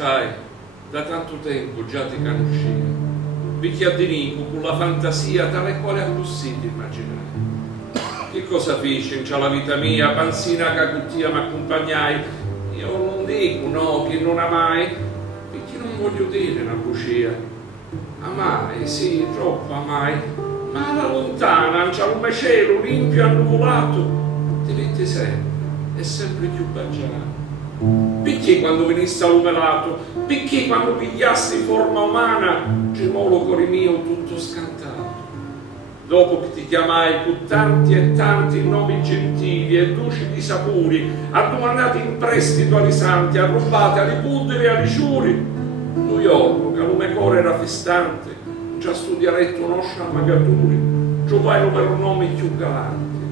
sai, da tanto tempo già ti conoscevo. Picchia di Nico con la fantasia tale quale è possibile immaginare. Che cosa feci in la vita mia, panzina cacuttia mi accompagnai? Io non dico no, che non amai, perché non voglio dire una bugia. Amai, sì, troppo amai, ma alla lontana, in un cielo limpio annuvolato, ti vedi sempre, è sempre più bagiato. Perché quando venisse allumelato, perché quando pigliassi forma umana, gemò lo cuore mio tutto scantato. Dopo che ti chiamai con tanti e tanti nomi gentili e duci di sapori, addumandati in prestito ai santi, arrubati alle puddere e ai ciuri, New York, che lume cuore era festante, già studiaretto nostra magaturi, giovai per nomi più galanti.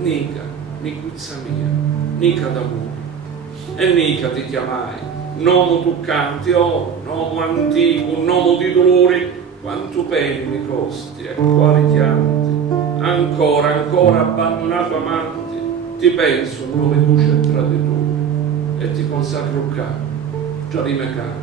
Nica, nicuzza mia, nica d'amore. E Nica ti chiamai, nomo toccante, oh, nomo antico, nomo di dolori, quanto peni mi costi e quali chianti, ancora, ancora abbandonato amante, ti penso un nome duce e traditore, e ti consacro canto, già rime canti.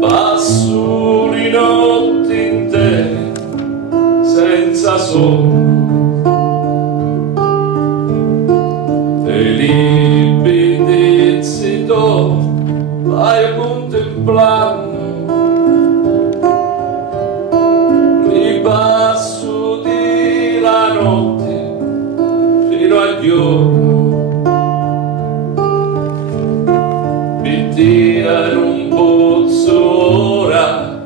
Passo le notti intere senza sonno, te liberi di zitto vai contemplando, mi passo di la notte fino al giorno. In un pozzo ora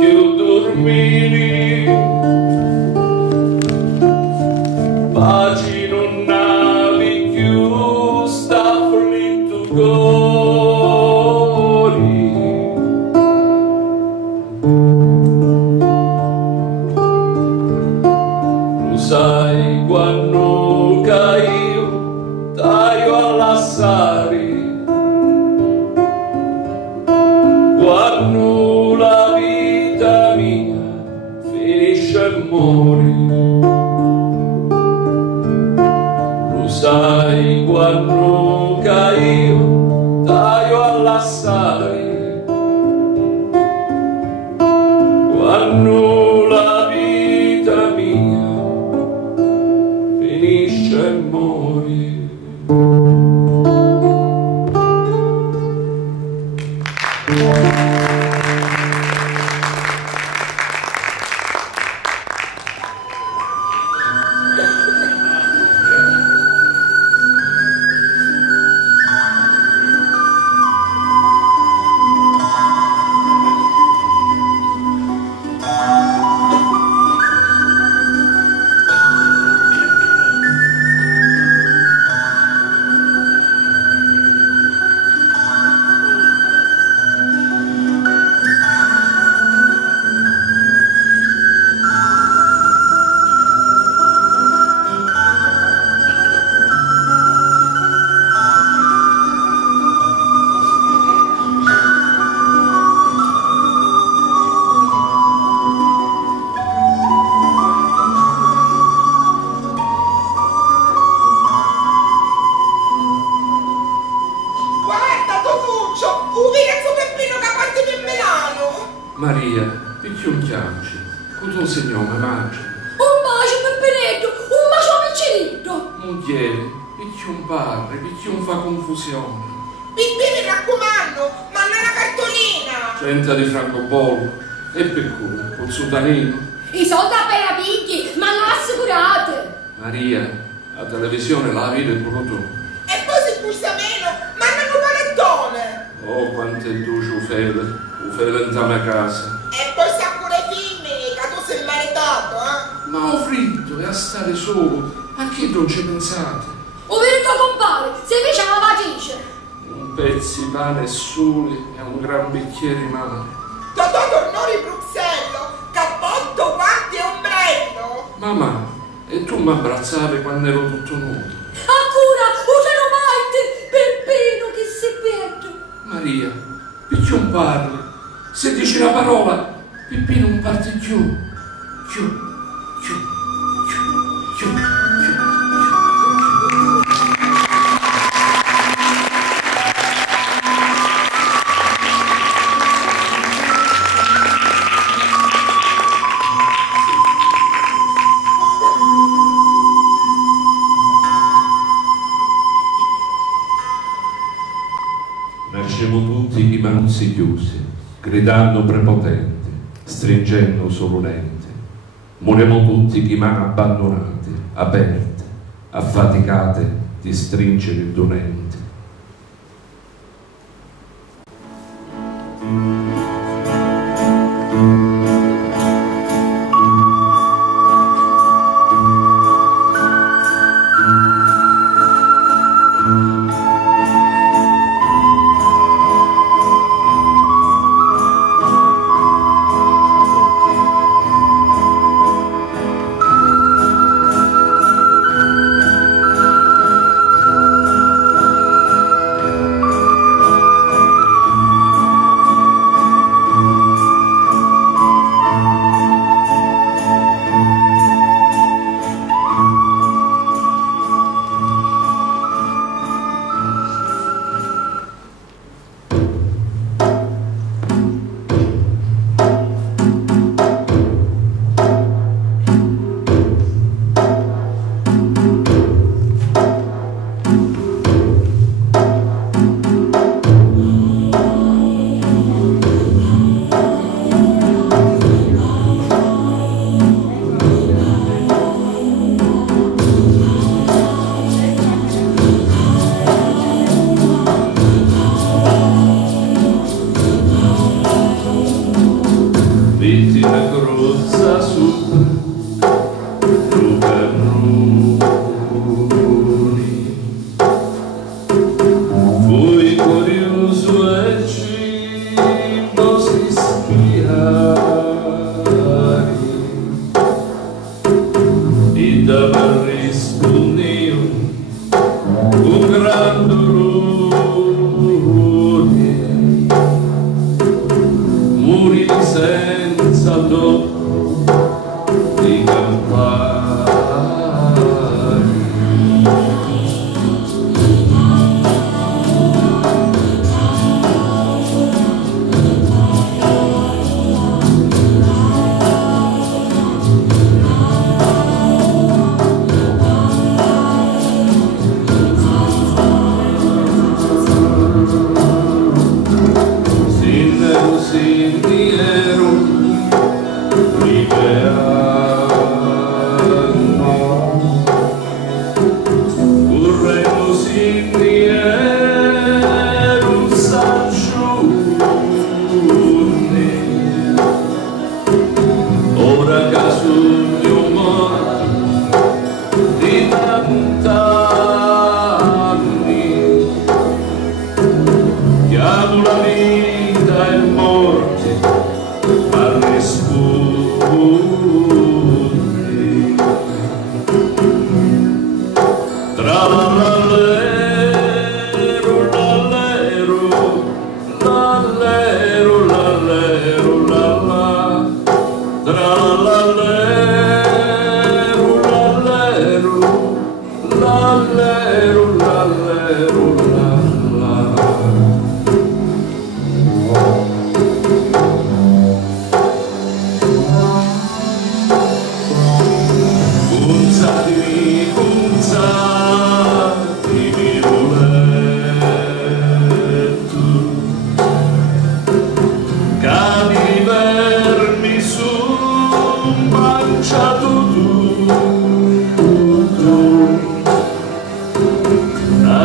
più dormiri, pace non navi più sta afflitto cuore. Lo sai quando caio taglio all'assari, quando la vita mia finisce e muore. Lo sai quando caio taglio all'assare, quando la vita mia finisce e muore. Maria, picchi un chiamci, con tuo signore mangia. Un bacio Peppinetto, un bacio piccinetto. Mugliere, picchi un parre, picchi un fa confusione. Pippi mi raccomando, manna una cartolina. 30 di francobollo, e per cui, col sudanino. I soldi appena picchi, ma non assicurate. Maria, la televisione la vede pure tu. E poi se gusta meno, mandano un panettone. Oh, quanto è dolce ufele in tame casa. E poi sta pure i figli, che tu sei maritato, eh? Ma ho fritto e a stare solo, a che non ci pensate? Un virtuo compare, se invece la lavatrice. Un pezzo di pane e soli e un gran bicchiere di mare. Mamma, e tu mi abbrazzavi quando ero tutto nudo. Ancora, usano mai Peppino che si perde. Maria, perché non parli? Se dici la parola, Peppino non parte più. Nascemo tutti di manuzzi chiusi, gridando prepotenti, stringendo solulenti. Moriamo tutti di mani abbandonate, aperte, affaticate di stringere i dolenti.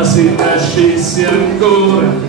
Se nascesse ancora